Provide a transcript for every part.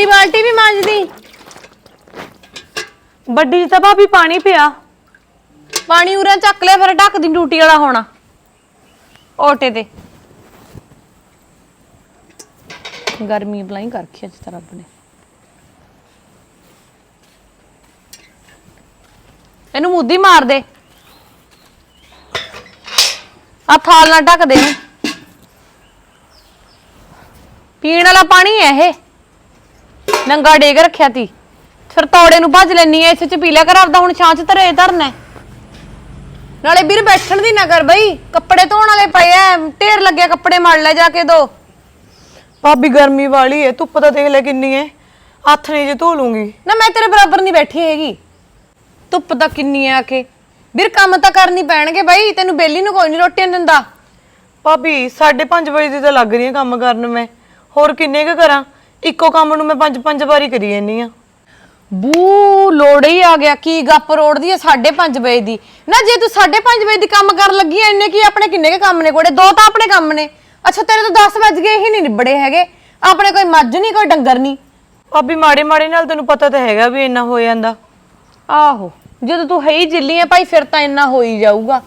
ਵੱਡੀ ਬਾਲਟੀ ਵੀ ਮਾਂਜਦੀ। ਵੱਡੀ 'ਚ ਤਾਂ ਭਾਬੀ ਪਾਣੀ ਪਿਆ। ਪਾਣੀ ਉਰਾਂ ਚੱਕ ਲਿਆ, ਫਿਰ ਢੱਕ ਦੀ ਡਿਊਟੀ ਵਾਲਾ ਹੋਣਾ। ਓਟੇ ਤੇ ਗਰਮੀ ਬਲਾਈ ਕਰਖੀ ਅੱਜ ਤਾਂ ਰੱਬ ਨੇ। ਇਹਨੂੰ ਮੁੱਦੀ ਮਾਰ ਦੇ। ਆ ਥਾਲ ਨਾਲ ਢੱਕ ਦੇ ਇਹਨੂੰ। ਪੀਣ ਵਾਲਾ ਪਾਣੀ ਹੈ ਇਹ। ਨੰਗਾ ਡੇਗ ਰੱਖਿਆ ਤੀ। ਫਿਰ ਤੋੜੇ ਨੂੰ ਭੱਜ ਲੈਣੀ ਐ ਇੱਥੇ ਚ ਪੀ ਲਿਆ ਕਰ ਆਪਦਾ ਹੁਣ ਛਾਂ ਚ ਧਰੇ ਧਰਨਾ ਹੈ। ਨਾਲੇ ਵੀਰ ਬੈਠਣ ਦੀ ਨਾ ਕਰ ਬਈ ਕੱਪੜੇ ਧੋਣ ਵਾਲੇ ਪਏ ਐ ਢੇਰ ਲੱਗਿਆ ਕੱਪੜੇ ਮੜ ਲੈ ਜਾ ਕੇ ਦੋ। ਭਾਬੀ ਗਰਮੀ ਵਾਲੀ ਏ ਧੁੱਪ ਤਾਂ ਦੇਖ ਲੈ ਕਿੰਨੀ ਏ। ਹੱਥ ਨਹੀਂ ਜੇ ਧੋ ਲੂੰਗੀ। ਨਾ ਮੈਂ ਤੇਰੇ ਬਰਾਬਰ ਨਹੀਂ ਬੈਠੀ ਹੈਗੀ। ਧੁੱਪ ਤਾਂ ਕਿੰਨੀ ਆ ਕੇ ਵੀਰ ਕੰਮ ਤਾਂ ਕਰਨੀ ਪੈਣਗੇ ਬਈ ਤੈਨੂੰ ਬੇਲੀ ਨੂੰ ਕੋਈ ਨਹੀਂ ਰੋਟੀਆਂ ਦਿੰਦਾ। ਭਾਬੀ 5:30 ਵਜੇ ਦੀ ਤਾਂ ਲੱਗ ਰਹੀ ਆ ਕੰਮ ਕਰਨ ਮੈਂ। ਹੋਰ ਕਿੰਨੇ ਕੁ ਕਰਾਂ? ਇੱਕੋ ਕੰਮ ਨੂੰ ਮੈਂ ਪੰਜ ਪੰਜ ਵਾਰੀ ਕਰੀ ਜਾਂਦੀ ਆ ਬੂ ਲੋੜ ਹੀ ਆ ਗਿਆ ਕੀ ਗੱਪ ਰੋੜਦੀ ਐ 5:30 ਵਜੇ ਦੀ। ਨਾ ਜੇ ਤੂੰ 5:30 ਵਜੇ ਦੀ ਕੰਮ ਕਰਨ ਲੱਗੀ ਐ ਇੰਨੇ ਕੀ ਆਪਣੇ ਕਿੰਨੇ ਕੇ ਕੰਮ ਨੇ ਕੋੜੇ ਦੋ ਤਾਂ ਆਪਣੇ ਕੰਮ ਨੇ। ਅੱਛਾ ਤੇਰੇ ਤਾਂ 10 ਵੱਜ ਗਏ ਹੀ ਨਹੀਂ ਨਿਬੜੇ ਹੈਗੇ। ਆਪਣੇ ਕੋਈ ਮੱਝ ਨਹੀਂ ਕੋਈ ਡੰਗਰ ਨਹੀਂ। ਭਾਬੀ ਮਾੜੇ ਮਾੜੇ ਨਾਲ ਤੈਨੂੰ ਪਤਾ ਤਾਂ ਹੈਗਾ ਵੀ ਇੰਨਾ ਹੋ ਜਾਂਦਾ। ਆਹੋ ਜਦੋਂ ਤੂੰ ਹੈ ਹੀ ਜਿੱਲੀ ਐ ਭਾਈ ਫਿਰ ਤਾਂ ਇੰਨਾ ਹੋ ਹੀ ਜਾਊਗਾ।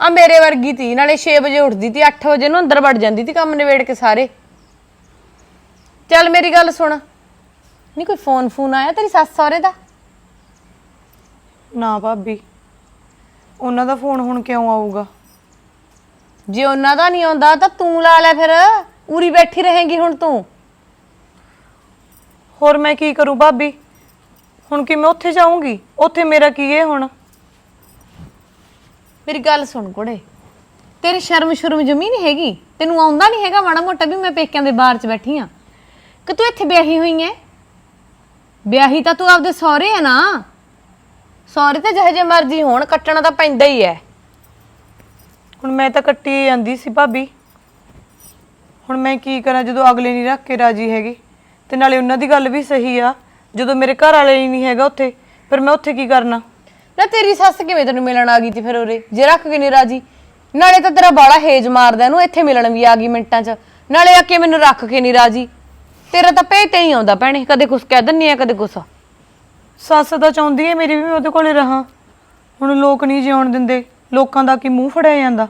ਆ ਮੇਰੇ ਵਰਗੀ ਤੀ ਨਾਲੇ 6 ਵਜੇ ਉੱਠਦੀ ਤੀ 8 ਵਜੇ ਨੂੰ ਅੰਦਰ ਵੜ ਜਾਂਦੀ ਤੀ ਕੰਮ ਨਿਬੇੜ ਕੇ ਸਾਰੇ। ਚੱਲ ਮੇਰੀ ਗੱਲ ਸੁਣ। ਨਹੀਂ ਕੋਈ ਫੋਨ ਫੋਨ ਆਇਆ ਤੇਰੀ ਸੱਸ ਸਹੁਰੇ ਦਾ? ਨਾ ਭਾਬੀ ਉਹਨਾਂ ਦਾ ਫੋਨ ਹੁਣ ਕਿਉਂ ਆਊਗਾ? ਜੇ ਉਹਨਾਂ ਦਾ ਨਹੀਂ ਆਉਂਦਾ ਤਾਂ ਤੂੰ ਲਾ ਲੈ ਫਿਰ ਉਰੀ ਬੈਠੀ ਰਹੇਂਗੀ ਹੁਣ ਤੂੰ। ਹੋਰ ਮੈਂ ਕੀ ਕਰੂੰ ਭਾਬੀ? ਹੁਣ ਕਿ ਮੈਂ ਉੱਥੇ ਜਾਊਂਗੀ? ਉੱਥੇ ਮੇਰਾ ਕੀ ਏ ਹੁਣ? ਮੇਰੀ ਗੱਲ ਸੁਣ ਕੁੜੇ ਤੇਰੀ ਸ਼ਰਮ ਸ਼ਰਮ ਜਮੀ ਨਹੀਂ ਹੈਗੀ? ਤੈਨੂੰ ਆਉਂਦਾ ਨਹੀਂ ਹੈਗਾ ਮਾੜਾ ਮੋਟਾ ਵੀ ਮੈਂ ਪੇਕਿਆਂ ਦੇ ਬਾਹਰ 'ਚ ਬੈਠੀ ਆ। ਕਿ ਤੂੰ ਇੱਥੇ ਵਿਆਹੀ ਹੋਈ ਐ? ਵਿਆਹੀ ਤਾਂ ਤੂੰ ਆਪਦੇ ਸਹੁਰੇ ਆ ਨਾ। ਸਹੁਰੇ ਤੇ ਜਿਹੇ ਜਿਹੇ ਮਰਜ਼ੀ ਹੋਣ ਕੱਟਣਾ ਤਾਂ ਪੈਂਦਾ ਹੀ ਐ। ਹੁਣ ਮੈਂ ਤਾਂ ਕੱਟੀ ਜਾਂਦੀ ਸੀ ਭਾਬੀ। ਹੁਣ ਮੈਂ ਕੀ ਕਰਾਂ ਜਦੋਂ ਅਗਲੇ ਨਹੀਂ ਰੱਖ ਕੇ ਰਾਜੀ ਹੈਗੇ? ਤੇ ਨਾਲੇ ਉਹਨਾਂ ਦੀ ਗੱਲ ਵੀ ਸਹੀ ਆ। ਜਦੋਂ ਮੇਰੇ ਘਰ ਵਾਲੇ ਹੀ ਨਹੀਂ ਹੈਗਾ ਉੱਥੇ ਫਿਰ ਮੈਂ ਉੱਥੇ ਕੀ ਕਰਨਾ? ਨਾ ਤੇਰੀ ਸੱਸ ਕਿਵੇਂ ਤੈਨੂੰ ਮਿਲਣ ਆ ਗਈ ਤੀ ਫਿਰ ਉਰੇ? ਜੇ ਰੱਖ ਕੇ ਨਹੀਂ ਰਾਜੀ ਨਾਲੇ ਤਾਂ ਤੇਰਾ ਬਾਲਾ ਹੇਜ ਮਾਰਦਾ ਇਹਨੂੰ ਇੱਥੇ ਮਿਲਣ ਵੀ ਆ ਗਈ ਮਿੰਟਾਂ 'ਚ। ਨਾਲੇ ਆ ਕੇ ਮੈਨੂੰ ਰੱਖ ਕੇ ਨਹੀਂ ਰਾਜੀ। ਤੇਰਾ ਤਾਂ ਪੇ ਤੇ ਹੀ ਆਉਂਦਾ ਭੈਣੇ ਕਦੇ ਕੁਛ ਕਹਿ ਦਿੰਨੀ ਆ ਕਦੇ ਕੁਛ। ਸੱਸ ਤਾਂ ਚਾਹੁੰਦੀ ਹੈ ਮੇਰੀ ਵੀ ਮੈਂ ਉਹਦੇ ਕੋਲੇ ਰਹਾ। ਹੁਣ ਲੋਕ ਨਹੀਂ ਜਿਉਣ ਦਿੰਦੇ ਲੋਕਾਂ ਦਾ ਕੀ ਮੂੰਹ ਫੜਿਆ ਜਾਂਦਾ।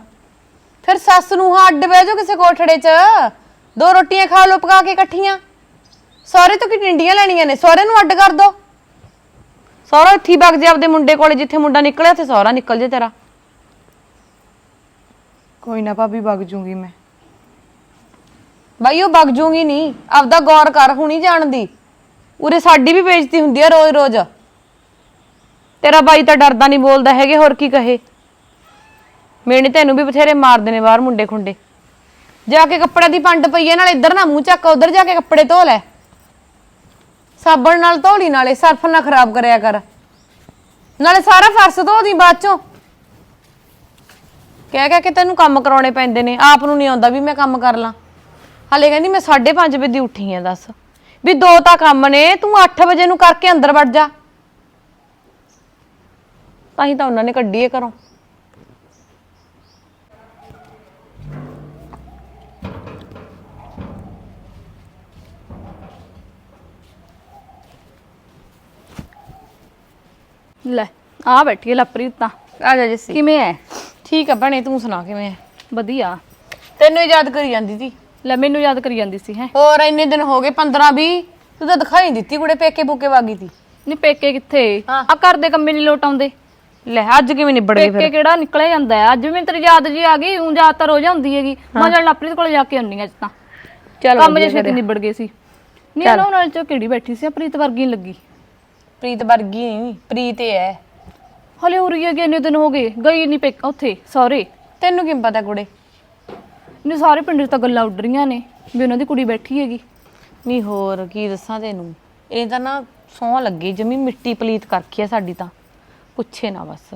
ਫਿਰ ਸੱਸ ਨੂੰ ਹਾਂ ਅੱਡ ਬਹਿ ਜਾਓ ਕਿਸੇ ਕੋਠੜੇ 'ਚ। ਦੋ ਰੋਟੀਆਂ ਖਾ ਲਓ ਪਕਾ ਕੇ ਇਕੱਠੀਆਂ। ਸਹੁਰੇ ਤੋਂ ਕੀ ਟਿੰਡੀਆਂ ਲੈਣੀਆਂ ਨੇ? ਸਹੁਰੇ ਨੂੰ ਅੱਡ ਕਰ ਦੋ। ਸਹੁਰਾ ਇੱਥੇ ਹੀ ਵਗ ਜੇ ਆਪਦੇ ਮੁੰਡੇ ਕੋਲੇ ਜਿੱਥੇ ਮੁੰਡਾ ਨਿਕਲਿਆ ਉੱਥੇ ਸਹੁਰਾ ਨਿਕਲ ਜੇ ਤੇਰਾ। ਕੋਈ ਨਾ ਭਾਬੀ ਵਗ ਜੂੰਗੀ ਮੈਂ। ਬਾਈ, ਉਹ ਵਗ ਜੂਗੀ ਨਹੀਂ। ਆਪਦਾ ਗੌਰ ਕਰ, ਹੁਣੀ ਜਾਣਦੀ। ਉਰੇ ਸਾਡੀ ਵੀ ਬੇਇੱਜ਼ਤੀ ਹੁੰਦੀ ਆ ਰੋਜ਼ ਰੋਜ਼ ਤੇਰਾ ਬਾਈ ਤਾਂ ਡਰਦਾ ਨਹੀਂ ਬੋਲਦਾ ਹੈਗੇ, ਹੋਰ ਕੀ ਕਹੇ। ਮੇਨੇ ਤੈਨੂੰ ਵੀ ਬਥੇਰੇ ਮਾਰਦੇ ਨੇ ਬਾਹਰ ਮੁੰਡੇ ਖੁੰਡੇ ਜਾ ਕੇ ਕੱਪੜੇ ਦੀ ਪੰਡ ਪਈ ਐ ਨਾਲ ਇੱਧਰ ਨਾ ਮੂੰਹ ਚੱਕ, ਉਧਰ ਜਾ ਕੇ ਕੱਪੜੇ ਧੋ ਲੈ। ਸਾਬਣ ਨਾਲ, ਧੋਲੀ ਨਾਲੇ, ਸਰਫ ਨਾ ਖਰਾਬ ਕਰਿਆ ਕਰ। ਨਾਲੇ ਸਾਰਾ ਫਰਸ਼ ਧੋ ਦੀ ਬਾਅਦ ਚੋਂ। ਕਹਿ ਕਹਿ ਕੇ ਤੈਨੂੰ ਕੰਮ ਕਰਾਉਣੇ ਪੈਂਦੇ ਨੇ। ਆਪ ਨੂੰ ਨਹੀਂ ਆਉਂਦਾ ਵੀ ਮੈਂ ਕੰਮ ਕਰ ਲਾਂ। ਹਲੇ ਕਹਿੰਦੀ ਮੈਂ 5:30 ਵਜੇ ਦੀ ਉੱਠੀ ਆ ਦੱਸ। ਵੀ ਦੋ ਤਾਂ ਕੰਮ ਨੇ ਤੂੰ 8 ਵਜੇ ਨੂੰ ਕਰਕੇ ਅੰਦਰ ਵੜ ਜਾ। ਤਾਂ ਹੀ ਤਾਂ ਉਹਨਾਂ ਨੇ ਕੱਢੀ ਏ ਘਰੋਂ। ਲੈ ਆ ਬੈਠੀ ਹੈ ਲਪਰੀ ਤਾਂ। ਆ ਜਾ ਜੱਸੀ। ਕਿਵੇਂ ਐ? ਠੀਕ ਆ ਭੈਣੇ ਤੂੰ ਸੁਣਾ ਕਿਵੇਂ ਹੈ ਵਧੀਆ। ਤੈਨੂੰ ਹੀ ਯਾਦ ਕਰੀ ਜਾਂਦੀ ਸੀ। ਲੈ ਮੈਨੂੰ ਯਾਦ ਕਰੀ ਜਾਂਦੀ ਸੀ ਹੈ। ਹੋਰ ਇੰਨੇ ਦਿਨ ਹੋ ਗਏ 15 20 ਤੂੰ ਤਾਂ ਦਿਖਾਈ ਨਹੀਂ ਦਿੱਤੀ ਕੁੜੇ ਪੇਕੇ ਪੂਕੇ ਵਾਗੀ ਤੀ ਨੀ ਪੇਕੇ ਕਿੱਥੇ? ਹਾਂ। ਆ ਘਰ ਦੇ ਕੰਮੇ ਨਹੀਂ ਲੋਟ ਆਉਂਦੇ। ਲੈ ਅੱਜ ਕਿਵੇਂ ਨਿਬੜ ਗਏ ਫਿਰ? ਪੇਕੇ ਕਿਹੜਾ ਨਿਕਲਿਆ ਜਾਂਦਾ ਹੈ? ਅੱਜ ਵੀ ਮੈਨੂੰ ਤੇਰੀ ਯਾਦ ਜੀ ਆ ਗਈ ਯਾਦ ਤਾਂ ਰੋਜ਼ ਆਉਂਦੀ ਹੈਗੀ। ਮੈਂ ਚੱਲ ਲਪਰੀ ਕੋਲ ਜਾ ਕੇ ਆਉਣੀ ਅੱਜ ਤਾਂ। ਚੱਲ ਕੰਮ ਜੇ ਛੇਤੀ ਨਿਬੜ ਗਏ ਸੀ। ਨੀ ਇਹਨਾਂ ਨਾਲ ਚ ਕਿਹੜੀ ਬੈਠੀ ਸੀ? ਪ੍ਰੀਤ ਵਰਗੀ ਨੀ ਲੱਗੀ। ਪ੍ਰੀਤ ਵਰਗੀ ਨਹੀਂ ਪ੍ਰੀਤ ਹੀ ਹੈ। ਹਲੇ ਹੋ ਰਹੀ ਹੈਗੀ ਇੰਨੇ ਦਿਨ ਹੋ ਗਏ। ਗਈ ਨਹੀਂ ਪੇਕ ਉੱਥੇ ਸਹੁਰੇ। ਤੈਨੂੰ ਕਿਵੇਂ ਪਤਾ ਕੁੜੇ? ਨੀ ਸਾਰੇ ਪਿੰਡ 'ਚ ਤਾਂ ਗੱਲਾਂ ਉੱਡ ਰਹੀਆਂ ਨੇ ਵੀ ਉਹਨਾਂ ਦੀ ਕੁੜੀ ਬੈਠੀ ਹੈਗੀ। ਨਹੀਂ ਹੋਰ ਕੀ ਦੱਸਾਂ ਤੈਨੂੰ? ਇਹ ਤਾਂ ਨਾ ਸੌਂ ਲੱਗੀ ਜਮੀ ਮਿੱਟੀ ਪਲੀਤ ਕਰਖੀ ਆ ਸਾਡੀ ਤਾਂ। ਪੁੱਛੇ ਨਾ ਬਸ।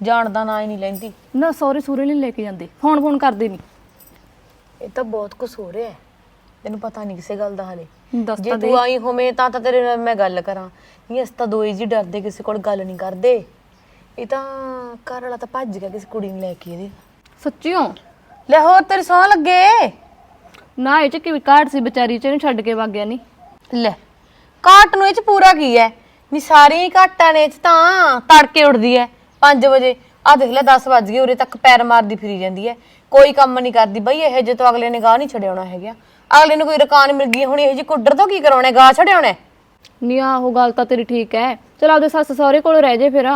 ਜਾਣਦਾ ਨਾ ਹੀ ਨਹੀਂ ਲੈਂਦੀ। ਨਾ ਸਹੁਰੇ ਸੂਰੇ ਨਹੀਂ ਲੈ ਕੇ ਜਾਂਦੇ। ਫੋਨ ਫੋਨ ਕਰਦੇ ਨਹੀਂ ਇਹ ਤਾਂ ਬਹੁਤ ਕੁਝ ਹੋ। ਰਿਹਾ ਹੈ ਤੈਨੂੰ ਪਤਾ ਨਹੀਂ ਕਿਸੇ ਗੱਲ ਦਾ ਹਲੇ। ਦੱਸ ਜੇ ਤਾਂ ਦੇ। ਤੂੰ ਆਈ ਹੋਵੇਂ ਤਾਂ ਤਾਂ ਤੇਰੇ ਨਾਲ ਮੈਂ ਗੱਲ ਕਰਾਂ। ਨਹੀਂ ਅਸੀਂ ਤਾਂ ਦੋਏ ਜੀ ਡਰਦੇ ਕਿਸੇ ਕੋਲ ਗੱਲ ਨਹੀਂ ਕਰਦੇ। ਇਹ ਤਾਂ ਘਰ ਵਾਲਾ ਤਾਂ ਭੱਜ ਗਿਆ ਕਿਸੇ ਕੁੜੀ ਨੂੰ ਲੈ ਕੇ ਇਹਦੇ। ਸੱਚੀਓ ਲੈ ਹੋਰ ਤੇਰੀ ਸੌਂ ਲੱਗੇ। ਨਾ ਇਹ ਚ ਕੀ ਕਾਰਡ ਸੀ ਵਿਚਾਰੀ ਚ ਇਹਨੂੰ ਛੱਡ ਕੇ ਵਗ ਗਿਆ ਨਹੀਂ ਲੈ ਘਾਟ ਨੂੰ ਇਹ ਚ ਪੂਰਾ ਕੀ ਹੈ ਨੀ ਸਾਰੀਆਂ ਹੀ ਘਾਟਾਂ ਨੇ ਇਹ ਚ ਤਾਂ ਤੜਕੇ ਉੱਠਦੀ ਹੈ 5 ਵਜੇ ਆ ਦੇਖ ਲੈ 10 ਵੱਜ ਗਏ ਉਰੇ ਤੱਕ ਪੈਰ ਮਾਰਦੀ ਫਿਰੀ ਜਾਂਦੀ ਹੈ ਕੋਈ ਕੰਮ ਨਹੀਂ ਕਰਦੀ ਬਈ ਇਹ ਜੇ ਤੋਂ ਅਗਲੇ ਨੇ ਗਾਹ ਨਹੀਂ ਛਡਿਆਉਣਾ ਹੈਗਾ। ਅਗਲੇ ਨੂੰ ਕੋਈ ਰਕਾਨ ਮਿਲ ਗਈ ਹੋਣੀ ਇਹ ਜੀ ਕੁੱਡਰ ਤੋਂ ਕੀ ਕਰਾਉਣਾ ਹੈ? ਗਾਹ ਛਡਿਆਉਣਾ ਹੈ? ਨਹੀਂ ਆਹੋ ਗੱਲ ਤਾਂ ਤੇਰੀ ਠੀਕ ਹੈ ਚਲ ਆਪਦੇ ਸੱਸ ਸਹੁਰੇ ਕੋਲ ਰਹਿ ਜੇ ਫਿਰ।